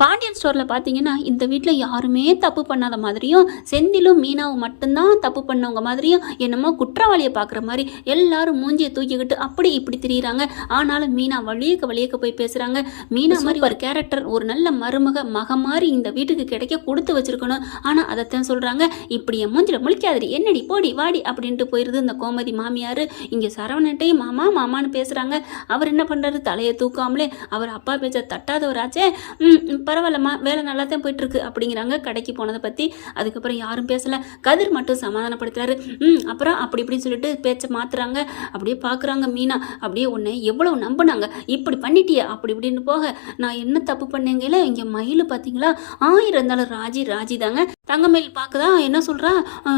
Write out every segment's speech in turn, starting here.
பாண்டியன் ஸ்டோரில் பார்த்தீங்கன்னா இந்த வீட்டில் யாருமே தப்பு பண்ணாத மாதிரியும் செந்திலும் மீனாவும் மட்டும்தான் தப்பு பண்ணவங்க மாதிரியும் என்னமோ குற்றவாளியை பார்க்குற மாதிரி எல்லாரும் மூஞ்சியை தூக்கிக்கிட்டு அப்படி இப்படி திரியிறாங்க. ஆனாலும் மீனா வழியக்க வழியக்க போய் பேசுகிறாங்க மீனா மாதிரி ஒரு கேரக்டர் ஒரு நல்ல மருமக மக மாதிரி இந்த வீட்டுக்கு கிடைக்க கொடுத்து வச்சிருக்கணும். ஆனால் அதைத்தான் சொல்கிறாங்க இப்படி என் மூஞ்சில முழிக்காதடி என்னடி போடி வாடி அப்படின்ட்டு போயிடுது இந்த கோமதி மாமியார். இங்கே சரவணட்டையும் மாமா மாமான்னு பேசுகிறாங்க அவர் என்ன பண்ணுறாரு தலையை தூக்காமலே அவர் அப்பா பேச்ச தட்டாதவராச்சே. பரவாயில்லம்மா வேலை நல்லா தான் போயிட்டுருக்கு அப்படிங்கிறாங்க. கடைக்கு போனதை பற்றி அதுக்கப்புறம் யாரும் பேசலை. கதிர் மட்டும் சமாதானப்படுத்துகிறாரு ம் அப்புறம் அப்படி இப்படின்னு சொல்லிட்டு பேச்சை மாற்றுறாங்க அப்படியே பார்க்குறாங்க மீனா. அப்படியே உன்னை எவ்வளோ நம்பினாங்க. இப்படி பண்ணிட்டியே அப்படி இப்படின்னு போக. நான் என்ன தப்பு பண்ணேங்கல இங்கே மயில் பார்த்தீங்களா ஆயிரம் இருந்தாலும் ராஜி ராஜி தாங்க. தங்கமயில் பார்க்குதா? என்ன சொல்கிறா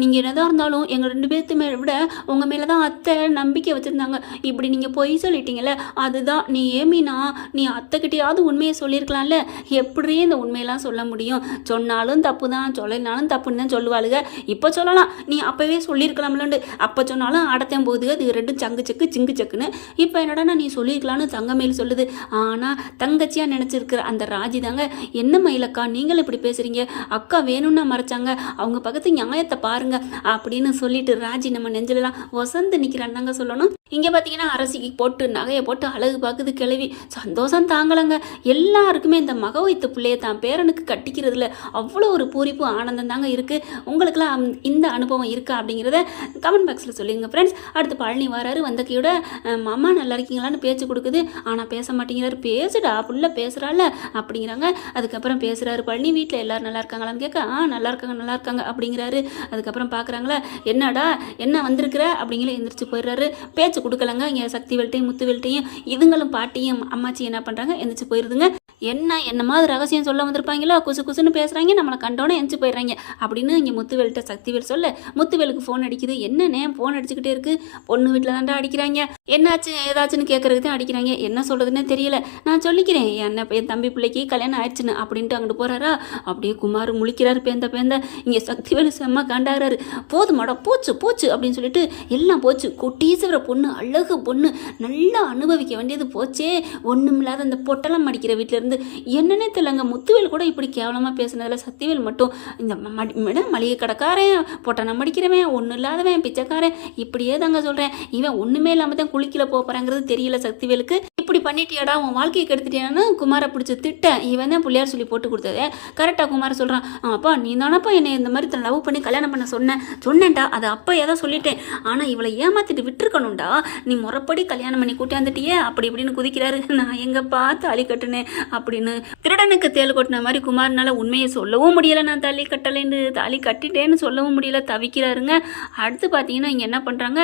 நீங்கள் என்னதான் இருந்தாலும் எங்கள் ரெண்டு பேர்த்து மேலே விட உங்கள் மேலே தான் அத்தை நம்பிக்கை வச்சுருந்தாங்க. இப்படி நீங்கள் பொய் சொல்லிட்டீங்கல்ல அதுதான். நீ ஏமினா நீ அத்தைக்கிட்டையாவது உண்மையை சொல்லியிருக்கலாம்ல. எப்படி இந்த உண்மையெல்லாம் சொல்ல முடியும்? சொன்னாலும் தப்பு தான் சொல்லினாலும் தப்புன்னு தான் சொல்லுவாளுங்க இப்போ சொல்லலாம். நீ அப்போவே சொல்லியிருக்கலாம்லண்டு. அப்போ சொன்னாலும் அடத்தையும் போகுது. அது ரெண்டும் சங்கு செக்கு சிங்கு செக்குன்னு. இப்போ என்னடா நீ சொல்லியிருக்கலான்னு தங்கமயில் சொல்லுது. ஆனால் தங்கச்சியாக நினச்சிருக்கிற அந்த ராஜி தாங்க என்ன மயிலக்கா? நீங்களும் இப்படி பேசுகிறீங்க அக்கா வேணும்னா மறைச்சாங்க. அவங்க பக்கத்து நியாயத்தை பாருங்க. அப்படின்னு சொல்லிட்டு ராஜி நம்ம நெஞ்சிலலாம் வசந்து நிற்கிறான்னு தாங்க சொல்லணும். இங்கே பார்த்தீங்கன்னா அரசிக்கு போட்டு நகையை போட்டு அழகு பார்க்குது கிளவி சந்தோஷம் தாங்கலைங்க. எல்லாருக்குமே இந்த மக வைத்த பிள்ளைய தான் பேரனுக்கு கட்டிக்கிறதுல அவ்வளோ ஒரு பூரிப்பு ஆனந்தம் தாங்க இருக்குது உங்களுக்குலாம் இந்த அனுபவம் இருக்கா அப்படிங்கிறத கமெண்ட் பாக்ஸில் சொல்லிடுங்க ஃப்ரெண்ட்ஸ் அடுத்து பழனி வராரு வந்தக்கையோட மாமா நல்லா இருக்கீங்களான்னு பேச்சு கொடுக்குது. ஆனால் பேச மாட்டேங்கிறாரு. பேசுடா புள்ள பேசுகிறாள் அப்படிங்கிறாங்க. அதுக்கப்புறம் பேசுகிறாரு பழனி வீட்டில் எல்லோரும் நல்லா இருக்காங்களான்னு கேட்க ஆ நல்லா இருக்காங்க நல்லா இருக்காங்க அப்படிங்கிறாரு. அதுக்கப்புறம் பார்க்குறாங்களா என்னடா என்ன வந்திருக்கிற அப்படிங்கிற எந்திரிச்சு போயிடுறாரு. பேச்சு கொடுக்கலங்க. இங்கே சக்தி வெல்ட்டையும் முத்து வெல்ட்டையும் இதுங்களும் பாட்டியும் அம்மாச்சி என்ன பண்ணுறாங்க எந்திரிச்சு போயிடுதுங்க என்ன என்னமா மாதிரி ரகசியம் சொல்ல வந்திருப்பாங்களோ? குசு குசுன்னு பேசுகிறாங்க நம்மளை கண்டோன்னே எந்திரிச்சு போயிடுறாங்க. அப்படின்னு இங்கே முத்துவேல்கிட்ட சக்திவேல் சொல்ல முத்துவேலுக்கு ஃபோன் அடிக்குது. என்னண்ணே ஃபோன் அடிச்சுக்கிட்டே இருக்குது பொண்ணு வீட்டில் தாண்டா அடிக்கிறாங்க. என்னாச்சு ஏதாச்சுன்னு கேட்குறதுக்கு தான் அடிக்கிறாங்க. என்ன சொல்கிறதுன்னு தெரியல. நான் சொல்லிக்கிறேன். என்ன என் தம்பி பிள்ளைக்கு கல்யாணம் ஆயிடுச்சுன்னு அப்படின்ட்டு அங்கிட்டு போகிறாரா அப்படியே குமார் முழிக்கிறார் பேந்த பேந்த. இங்கே சக்திவேல் செம்ம காண்டாகிறாரு. போதுமாடா போச்சு போச்சு அப்படின்னு சொல்லிட்டு எல்லாம் போச்சு. கொட்டீசுகிற பொண்ணு. அழகு பொண்ணு நல்லா அனுபவிக்க வேண்டியது போச்சே. ஒன்றும் இல்லாத அந்த பொட்டலம் அடிக்கிற வீட்டிலேருந்து என்னென்னே தெரியலங்க. முத்துவேல் கூட இப்படி கேவலமாக பேசுனதில் சக்திவேல் மட்டும் இந்த ம- மளிகை கடைக்காரன் பொட்டணம் அடிக்கிறவன் ஒன்றும் இல்லாதவன் பிச்சைக்காரன் இப்படியே தாங்க சொல்கிறேன் இவன் ஒன்றுமே இல்லாமல் தான் குளிக்கல போகிறாங்கிறது தெரியல சக்திவேலுக்கு இப்படி பண்ணிட்டியாடா உன் வாழ்க்கையை கெடுத்துட்டியான்னு குமாரை பிடிச்சி திட்ட இவன் தான் பிள்ளையார் சொல்லி போட்டு கொடுத்ததே. கரெக்டாக குமார சொல்கிறான் அப்பா நீ தானப்பா என்னை இந்த மாதிரி லவ் பண்ணி கல்யாணம் பண்ண சொன்னேன் சொன்னேன்டா அதை அப்போ ஏதோ சொல்லிட்டேன். ஆனால் இவளை ஏமாத்திட்டு விட்டுருக்கணும்டா. நீ முறப்படி கல்யாணம் பண்ணி கூட்டியாந்துட்டியே அப்படி இப்படின்னு குதிக்கிறாரு. நான் எங்கப்பா தாலி கட்டுனேன் அப்படின்னு திருடனுக்கு தேல் கொட்டின மாதிரி குமார்னால உண்மையை சொல்லவும் முடியல. நான் தாலி கட்டலைன்னு தாலி கட்டிட்டேன்னு சொல்லவும் முடியல. தவிக்கிறாருங்க. அடுத்து பார்த்தீங்கன்னா இங்கே என்ன பண்ணுறாங்க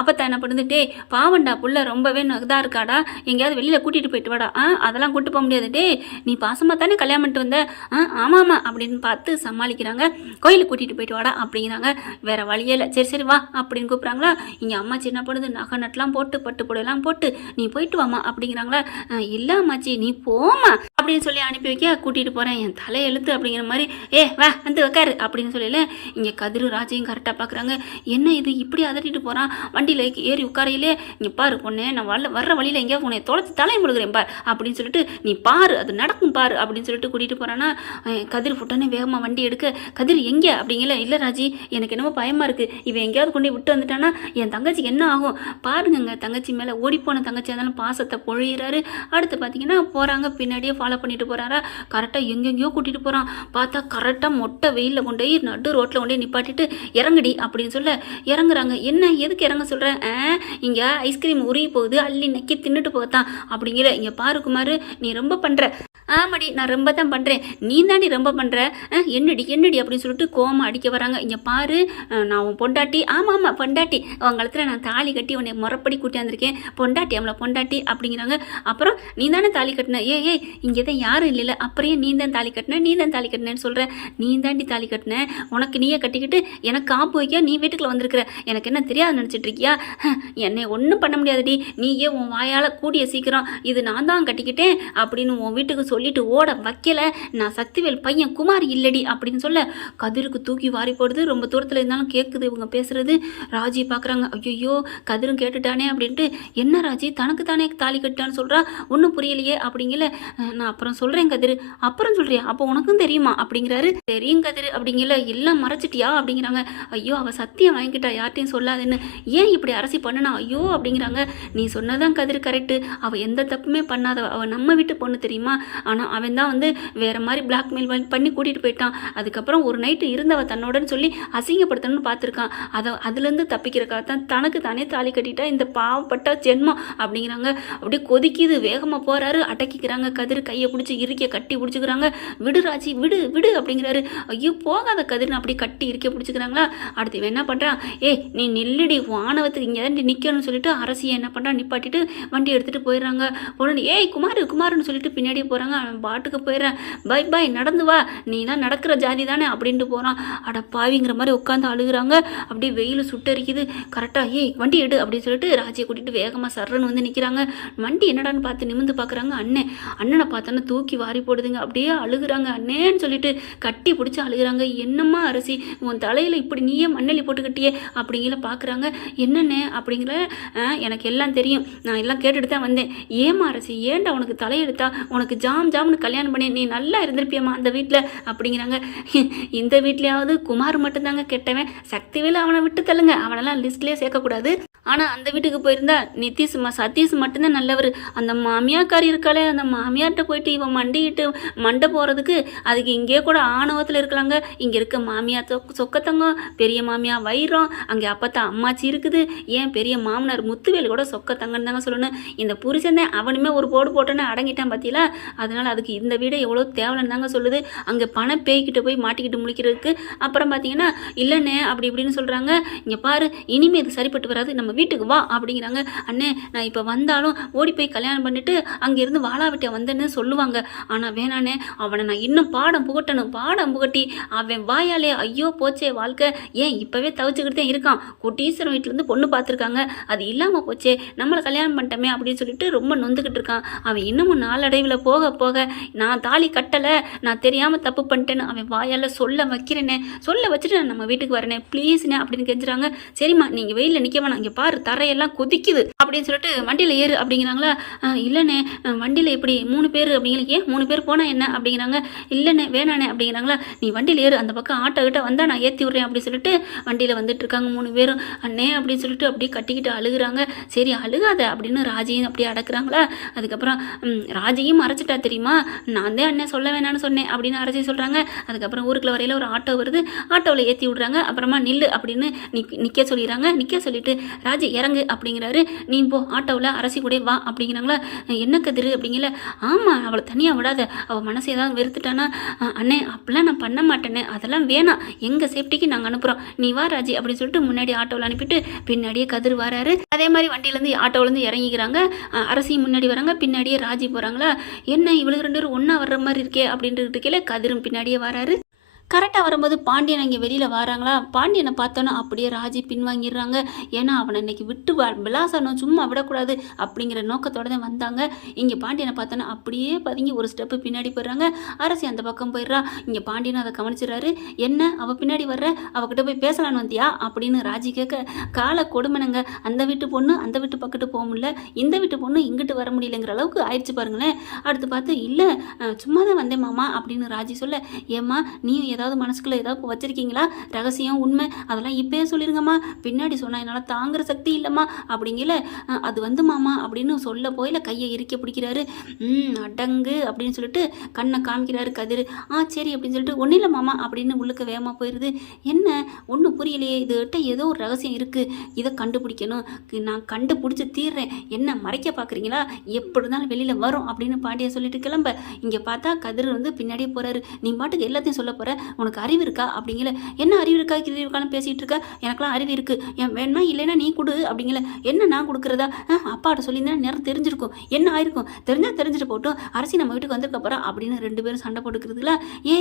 அப்போ என்ன பண்ணுது? பாவண்டா புள்ள ரொம்பவே இதாக இருக்காடா. எங்கேயாவது வெளியில் கூட்டிகிட்டு போயிட்டு வாடா. ஆ அதெல்லாம் கூட்டு போக முடியாது. டே நீ பாசமாக தானே கல்யாணம் பண்ணிட்டு வந்த? ஆ ஆமாம் ஆமாம் அப்படின்னு பார்த்து சமாளிக்கிறாங்க. கோயிலுக்கு கூட்டிகிட்டு போயிட்டு வாடா அப்படிங்கிறாங்க. வேறு வழியே இல்லை. சரி சரி வா அப்படின்னு கூப்பிட்றாங்களா? இங்கே அம்மாச்சி என்ன பண்ணுது? நகை நட்டெலாம் போட்டு பட்டு புடவைலாம் போட்டு நீ போயிட்டு வாமா அப்படிங்கிறாங்களா? இல்லை அம்மாச்சி நீ போமா அப்படின்னு சொல்லி அனுப்பி வைக்க கூட்டிகிட்டு போகிறேன் என் தலை எழுத்து அப்படிங்கிற மாதிரி ஏ வா வந்து உட்காரு அப்படின்னு சொல்லல. இங்கே கதிரு ராஜையும் கரெக்டாக பார்க்குறாங்க என்ன இது? இப்படி அதட்டிட்டு போகிறான் வண்டியில் ஏறி உட்காரையிலே இங்கே பாரு பொண்ணே நான் வர வர்ற வழியில் எங்கேயாவது உன்னை தொலைச்சி தலையை முழுகிறேன் பார் அப்படின்னு சொல்லிட்டு நீ பாரு அது நடக்கும் பாரு அப்படின்னு சொல்லிட்டு கூட்டிகிட்டு போகிறான்னா கதிர் ஃபுட்டானே வேகமாக வண்டி எடுக்க. கதிர் எங்கே? அப்படிங்கல. இல்லை ராஜி எனக்கு என்னமோ பயமாக இருக்குது இவன் எங்கேயாவது கொண்டு போய் விட்டு வந்துட்டானா? என் தங்கச்சிக்கு என்ன ஆகும்? பாருங்கங்க தங்கச்சி மேலே ஓடிப்போன தங்கச்சி இருந்தாலும் பாசத்தை பொழியிறாரு. அடுத்து பார்த்தீங்கன்னா போகிறாங்க பின்னாடியே ஃபாலோ பண்ணிட்டு போகிறாரா கரெக்டாக எங்கெங்கேயோ கூட்டிகிட்டு போகிறான் பார்த்தா கரெக்டாக மொட்டை வெயிலில் கொண்டு போய் நடு ரோட்டில் கொண்டு போய் நிப்பாட்டிட்டு இறங்குடி அப்படின்னு சொல்ல. இறங்குறாங்க. என்ன? எதுக்கு இறங்க சொல்கிறேன் இங்கே ஐஸ்கிரீம் உருகி போகுது. அள்ளி நக்கி தின்னுட்டு போகத்தான். அப்படிங்கிற இங்கே பாரு குமாரு நீ ரொம்ப பண்ணுற ஆமாடி நான் ரொம்ப தான் பண்ணுறேன் நீ தாண்டி ரொம்ப பண்ணுற என்னடி என்னடி அப்படின்னு சொல்லிட்டு கோமா அடிக்க வராங்க. இங்கே பாரு நான் உன் பொண்டாட்டி. ஆமாம் ஆமாம் பொண்டாட்டி. உன் கழுத்தில் நான் தாலி கட்டி உன்னை முறப்படி கூட்டியாந்துருக்கேன் பொண்டாட்டி அவளை பொண்டாட்டி அப்படிங்கிறாங்க. அப்புறம் நீ தானே தாலி கட்டின? ஏ ஏய் இங்கே தான் யாரும் இல்லைல்ல. அப்புறம் நீ தான் தாலி கட்டின? நீ தான் தாலி கட்டினேன்னு சொல்கிற நீ தாண்டி தாலி கட்டின? உனக்கு நீயே கட்டிக்கிட்டு எனக்கு காப்பு வைக்க நீ வீட்டுக்குள்ள வந்திருக்கிற. எனக்கு என்ன தெரியாது நினச்சிட்டு இருக்கியா? என்னை ஒன்றும் பண்ண முடியாதுடி. நீயே உன் வாயால் கூடிய சீக்கிரம் இது நான் தான் கட்டிக்கிட்டேன் அப்படின்னு உன் வீட்டுக்கு சொல்லிட்டு ஓட வைக்கல. நான் சக்திவேல் பையன் குமார் இல்லடி அப்படின்னு சொல்ல கதிருக்கு தூக்கி வாரி போடுது. ரொம்ப தூரத்தில் இருந்தாலும் கேட்குது இவங்க பேசுறது. ராஜி பார்க்குறாங்க ஐயோ கதிரும் கேட்டுட்டானே அப்படின்ட்டு என்ன ராஜி தனக்கு தானே தாலி கட்டான்னு சொல்கிறா ஒன்றும் புரியலையே அப்படிங்கல. நான் அப்புறம் சொல்கிறேன் கதிர். அப்புறம் சொல்கிறியா அப்போ உனக்கும் தெரியுமா? அப்படிங்கிறாரு. தெரியும் கதிர் அப்படிங்கல. எல்லாம் மறைச்சிட்டியா? அப்படிங்கிறாங்க. ஐயோ அவள் சத்தியம் வாங்கிக்கிட்டா யார்ட்டையும் சொல்லாதுன்னு. ஏன் இப்படி அரசி பண்ணனா? ஐயோ அப்படிங்கிறாங்க. நீ சொன்னதான் கதிர் கரெக்டு அவள் எந்த தப்புமே பண்ணாத அவள் நம்ம வீட்டு பொண்ணு தெரியுமா? ஆனால் அவன் தான் வந்து வேற மாதிரி பிளாக்மெயில் பண்ணி கூட்டிகிட்டு போயிட்டான். அதுக்கப்புறம் ஒரு நைட்டு இருந்தவ தன்னோடன்னு சொல்லி அசிங்கப்படுத்தணும்னு பார்த்துருக்கான். அதை அதுலேருந்து தப்பிக்கிறக்காக தான் தனக்கு தானே தாலி கட்டிட்டா இந்த பாவப்பட்ட ஜென்மம் அப்படிங்கிறாங்க. அப்படியே கொதிக்குது வேகமாக போகிறாரு அடக்கிக்கிறாங்க கதிர் கையை பிடிச்சி இறுக்க கட்டி பிடிச்சிக்கிறாங்க. விடு ராஜி விடு விடு அப்படிங்கிறாரு. ஐயோ போகாத கதிர்னு அப்படியே கட்டி இறுக்க பிடிச்சிக்கிறாங்களா? அடுத்து இவன் என்ன பண்ணுறான் ஏய் நீ நெல்லடி வானவத்துக்கு இங்கே தான் நிற்கணும்னு சொல்லிட்டு அரசியை என்ன பண்ணுறான் நிப்பாட்டிட்டு வண்டி எடுத்துகிட்டு போயிடுறாங்க. உடனே ஏய் குமார் குமார்னு சொல்லிட்டு பின்னாடியே போகிறாங்க அவன் பாட்டுக்கு போயிடுறேன். பை பை நடந்து வா. நீலாம் நடக்கிற ஜாதி தானே அப்படின்ட்டு போகிறான் அட பாவிங்கிற மாதிரி உட்காந்து அழுகுறாங்க. அப்படியே வெயில் சுட்டரிக்குது. கரெக்டாக ஏய் வண்டி எடு அப்படின்னு சொல்லிட்டு ராஜியை கூட்டிகிட்டு வேகமாக சர்றன்னு வந்து நிற்கிறாங்க வண்டி என்னடான்னு பார்த்து நிமிந்து பார்க்குறாங்க அண்ணன் அண்ணனை பார்த்தோன்னா தூக்கி வாரி போடுதுங்க. அப்படியே அழுகுறாங்க. அண்ணேன்னு சொல்லிட்டு கட்டி பிடிச்சி அழுகுறாங்க. என்னம்மா அரசி? உன் தலையில் இப்படி நீயே மண்ணெலி போட்டுக்கிட்டியே அப்படிங்கிற பார்க்குறாங்க என்னென்ன அப்படிங்கிற எனக்கு எல்லாம் தெரியும். நான் எல்லாம் கேட்டுட்டு தான் வந்தேன். ஏமா அரசி? ஏன்டா உனக்கு தலையெடுத்தா உனக்கு ஜாம் ஜாம்னு கல்யாணம் பண்ணி நீ நல்லா இருந்திருப்பியம்மா அந்த வீட்டில் அப்படிங்கிறாங்க. இந்த வீட்லேயாவது குமார் மட்டும்தாங்க கெட்டவன். சக்திவேலு அவனை விட்டு தள்ளுங்க. அவனெல்லாம் லிஸ்ட்லேயே சேர்க்கக்கூடாது. ஆனால் அந்த வீட்டுக்கு போயிருந்தா நிதிஷ் ம சதீஷ் மட்டும்தான் நல்லவர். அந்த மாமியாக்காரி இருக்காளே அந்த மாமியார்கிட்ட போயிட்டு இவன் மண்டிக்கிட்டு மண்டை போகிறதுக்கு அதுக்கு இங்கே கூட ஆணவத்தில் இருக்கலாங்க. இங்கே இருக்க மாமியார் சொ சொக்கத்தங்கம் பெரிய மாமியார் வைரம் அங்கே அப்பத்தா அம்மாச்சி இருக்குது. ஏன் பெரிய மாமனார் முத்துவேல் கூட சொக்கத்தங்கன்னு தாங்க சொல்லணும். இந்த புருஷன் அவனுமே ஒரு போடு போட்டோன்னு அடங்கிட்டான் பார்த்தீங்களா அதனால் அதுக்கு இந்த வீடு எவ்வளோ தேவைன்னு தாங்க சொல்லுது. அங்கே பண பேய்கிட்ட போய் மாட்டிக்கிட்டு முழிக்கிறதுக்கு. அப்புறம் பார்த்தீங்கன்னா இல்லைண்ணே அப்படி இப்படின்னு சொல்கிறாங்க இங்கே பாரு இனிமேல் இது சரிப்பட்டு வராது. நம்ம வீட்டுக்கு வா அப்படிங்கிறாங்க. அண்ணே நான் இப்போ வந்தாலும் ஓடி போய் கல்யாணம் பண்ணிட்டு அங்கேருந்து வாழாவிட்ட வந்தேன்னு சொல்லுவாங்க. ஆனால் வேணாண்ணே அவனை நான் இன்னும் பாடம் புகட்டணும் பாடம் புகட்டி அவன் வாயாலே ஐயோ போச்சே வாழ்க்கை. ஏன் இப்போவே தவிச்சுக்கிட்டு தான் இருக்கான்? குட்டீஸ்வரன் வீட்டிலேருந்து பொண்ணு பார்த்துருக்காங்க அது இல்லாமல் போச்சே நம்மளை கல்யாணம் பண்ணிட்டோமே அப்படின்னு சொல்லிட்டு ரொம்ப நொந்துக்கிட்டு இருக்கான். அவன் இன்னமும் நாளடைவில் போக போக நான் தாலி கட்டலை நான் தெரியாமல் தப்பு பண்ணிட்டேன்னு அவன் வாயால் சொல்ல வைக்கிறேனே. சொல்ல வச்சுட்டு நான் நம்ம வீட்டுக்கு வரேனே ப்ளீஸ்ண்ணே அப்படின்னு கெஞ்சுறாங்க. சரிம்மா நீங்கள் வெயிலில் நிற்க வேணாம் இங்கே பாரு தரையெல்லாம் கொதிக்குது அப்படின்னு சொல்லிட்டு வண்டியில் ஏறு அப்படிங்கிறாங்களா? இல்லைண்ணே. வண்டியில் எப்படி மூணு பேர் அப்படிங்கிறீங்க. ஏன் மூணு பேர் போனால் என்ன? அப்படிங்கிறாங்க. இல்லைண்ணே வேணாண்ணே அப்படிங்கிறாங்களா. நீ வண்டியில் ஏறு. அந்த பக்கம் ஆட்டோ கிட்ட வந்தால் நான் ஏற்றி விட்றேன் அப்படின்னு சொல்லிட்டு வண்டியில் வந்துட்டு இருக்காங்க மூணு பேரும். அண்ணே அப்படின்னு சொல்லிட்டு அப்படியே கட்டிக்கிட்டு அழுகுறாங்க. சரி அழுகாத அப்படின்னு ராஜியும் அப்படியே அடக்குறாங்களா. அதுக்கப்புறம் ராஜியும் அரைச்சிட்டா தெரியுமா? நான் தான் அண்ணன் சொல்ல வேணாம்னு சொன்னேன் அப்படின்னு அரைச்சி சொல்கிறாங்க அதுக்கப்புறம் ஊருக்குள்ள வரையில ஒரு ஆட்டோ வருது. ஆட்டோவில் ஏற்றி விட்றாங்க. அப்புறமா நில்லு அப்படின்னு நிக் நிற்க சொல்லிடுறாங்க. நிற்க சொல்லிட்டு ராஜி இறங்கு அப்படிங்கிறாரு. நீ போ ஆட்டோவில் அரசி கூட வா அப்படிங்கிறாங்களா? என்ன கதிரு அப்படிங்கல. ஆமாம் அவளை தனியாக விடாத. அவள் மனசை ஏதாவது வெறுத்துட்டானா? அண்ணே அப்படிலாம் நான் பண்ண மாட்டேனே. அதெல்லாம் வேணாம். எங்கள் சேஃப்டிக்கு நாங்கள் அனுப்புகிறோம் நீ வா ராஜி அப்படின்னு சொல்லிட்டு முன்னாடி ஆட்டோவில் அனுப்பிட்டு பின்னாடியே கதிர் வராரு. அதே மாதிரி வண்டியிலேருந்து ஆட்டோவிலேருந்து இறங்கிக்கிறாங்க. அரசியும் முன்னாடி வராங்க. பின்னாடியே ராஜி போகிறாங்களா என்ன இவளுக்கு ரெண்டு பேரும் ஒன்றா வர்ற மாதிரி இருக்கே அப்படின்ட்டு இருக்கல கதிரும் பின்னாடியே வராரு. கரெக்டாக வரும்போது பாண்டியன் அங்கே வெளியில் வராங்களா? பாண்டியனை பார்த்தோன்னா அப்படியே ராஜி பின்வாங்கிடுறாங்க. ஏன்னா அவனை இன்னைக்கு விட்டு விளாசனும் சும்மா விடக்கூடாது அப்படிங்கிற நோக்கத்தோட தான் வந்தாங்க. இங்கே பாண்டியனை பார்த்தோன்னா அப்படியே பதுங்கி ஒரு ஸ்டெப்பு பின்னாடி போயிடுறாங்க. அரசி அந்த பக்கம் போயிடுறா. இங்கே பாண்டியன் அதை கவனிச்சிடுறாரு என்ன? அவள் பின்னாடி வர்ற? அவகிட்ட போய் பேசலான்னு வந்தியா? அப்படின்னு ராஜி கேட்க கால கொடுமனங்க. அந்த வீட்டு பொண்ணு அந்த வீட்டு பக்கத்து போக முடியல. இந்த வீட்டு பொண்ணு இங்கிட்டு வர முடியலங்கிற அளவுக்கு ஆயிடுச்சு பாருங்களேன். அடுத்து பார்த்து இல்லை சும்மா தான் வந்தேன் மாமா அப்படின்னு ராஜி சொல்ல ஏம்மா நீயும் ஏதாவது மனசுக்குள்ள ஏதாவது வச்சிருக்கீங்களா? ரகசியம் உண்மை அதெல்லாம் இப்பயே சொல்லிருங்கம்மா. பின்னாடி சொன்னா என்னால் தாங்குற சக்தி இல்லைம்மா. அப்படிங்கல அது வந்து மாமா அப்படின்னு சொல்ல போயில கையை இறுக்கி பிடிக்கிறாரு. ம் அடங்கு அப்படின்னு சொல்லிட்டு கண்ணை காமிக்கிறாரு கதிர். ஆ சரி அப்படின்னு சொல்லிட்டு ஒன்றும் இல்லை மாமா அப்படின்னு உள்ளுக்கு வேகமாக போயிடுது என்ன? ஒன்றும் புரியலையே. இதுகிட்ட ஏதோ ஒரு ரகசியம் இருக்குது இதை கண்டுபிடிக்கணும். நான் கண்டுபிடிச்சி தீர்றேன். என்ன மறைக்க பார்க்குறீங்களா எப்படி இருந்தாலும் வெளியில் வரும் அப்படின்னு பாண்டிய சொல்லிட்டு கிளம்ப. இங்கே பார்த்தா கதிர் வந்து பின்னாடியே போகிறாரு நீ பாட்டுக்கு எல்லாத்தையும் சொல்ல போகிற உனக்கு அறிவு இருக்கா அப்படிங்கல என்ன அறிவு இருக்கா கிரி இருக்கான்னு பேசிகிட்டு இருக்க? எனக்கெல்லாம் அறிவு இருக்குது என் வேணா இல்லைன்னா நீ கொடு அப்படிங்கல என்ன நான் கொடுக்குறதா? அப்பாட்ட சொல்லியிருந்தா நேரம் தெரிஞ்சிருக்கும். என்ன ஆயிருக்கும்? தெரிஞ்சால் தெரிஞ்சுட்டு போட்டோம். அரசி நம்ம வீட்டுக்கு வந்திருக்க போகிறோம் அப்படின்னு ரெண்டு பேரும் சண்டை போட்டுக்கிறதுல ஏ,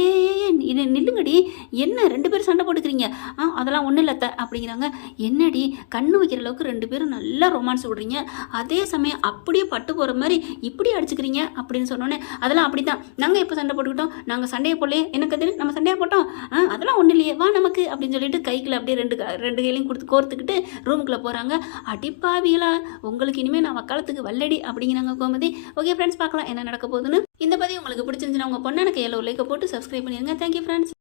இது நில்லுங்கடி? என்ன ரெண்டு பேரும் சண்டை போட்டுக்கிறீங்க? ஆ அதெல்லாம் ஒன்றும் இல்லை அப்படிங்கிறாங்க. என்னடி கண்ணு வைக்கிற அளவுக்கு ரெண்டு பேரும் நல்லா ரொமான்ஸ் விடுறீங்க. அதே சமயம் அப்படியே பட்டு போகிற மாதிரி இப்படி அடிச்சுக்கிறீங்க அப்படின்னு சொன்னோன்னே அதெல்லாம் அப்படி தான் நாங்கள் எப்போ சண்டை போட்டுக்கிட்டோம்? நாங்கள் சண்டையை போடலையே. எனக்கு தெரியும் நம்ம சண்டையை போட்டோம்? ஆ அதெல்லாம் ஒன்றும் இல்லையே. வா நமக்கு அப்படின்னு சொல்லிட்டு கைக்குள்ள அப்படியே ரெண்டு க- ரெண்டு கையிலையும் கொடுத்து கோர்த்துக்கிட்டு ரூமுக்குள்ளே போகிறாங்க அடிப்பாவிகளா உங்களுக்கு இனிமேல் நான் வக்காலத்துக்கு வல்லடி அப்படிங்கிறாங்க கோமதி. ஓகே ஃப்ரெண்ட்ஸ் பார்க்கலாம் என்ன நடக்க போகுதுன்னு. இந்த பதிவு உங்களுக்கு பிடிச்சிருந்துச்சுன்னா உங்கள் பொண்ணு எனக்கு எல்லோ லைக்கை போட்டு சப்ஸ்கிரைப் பண்ணிடுங்க. Thank you friends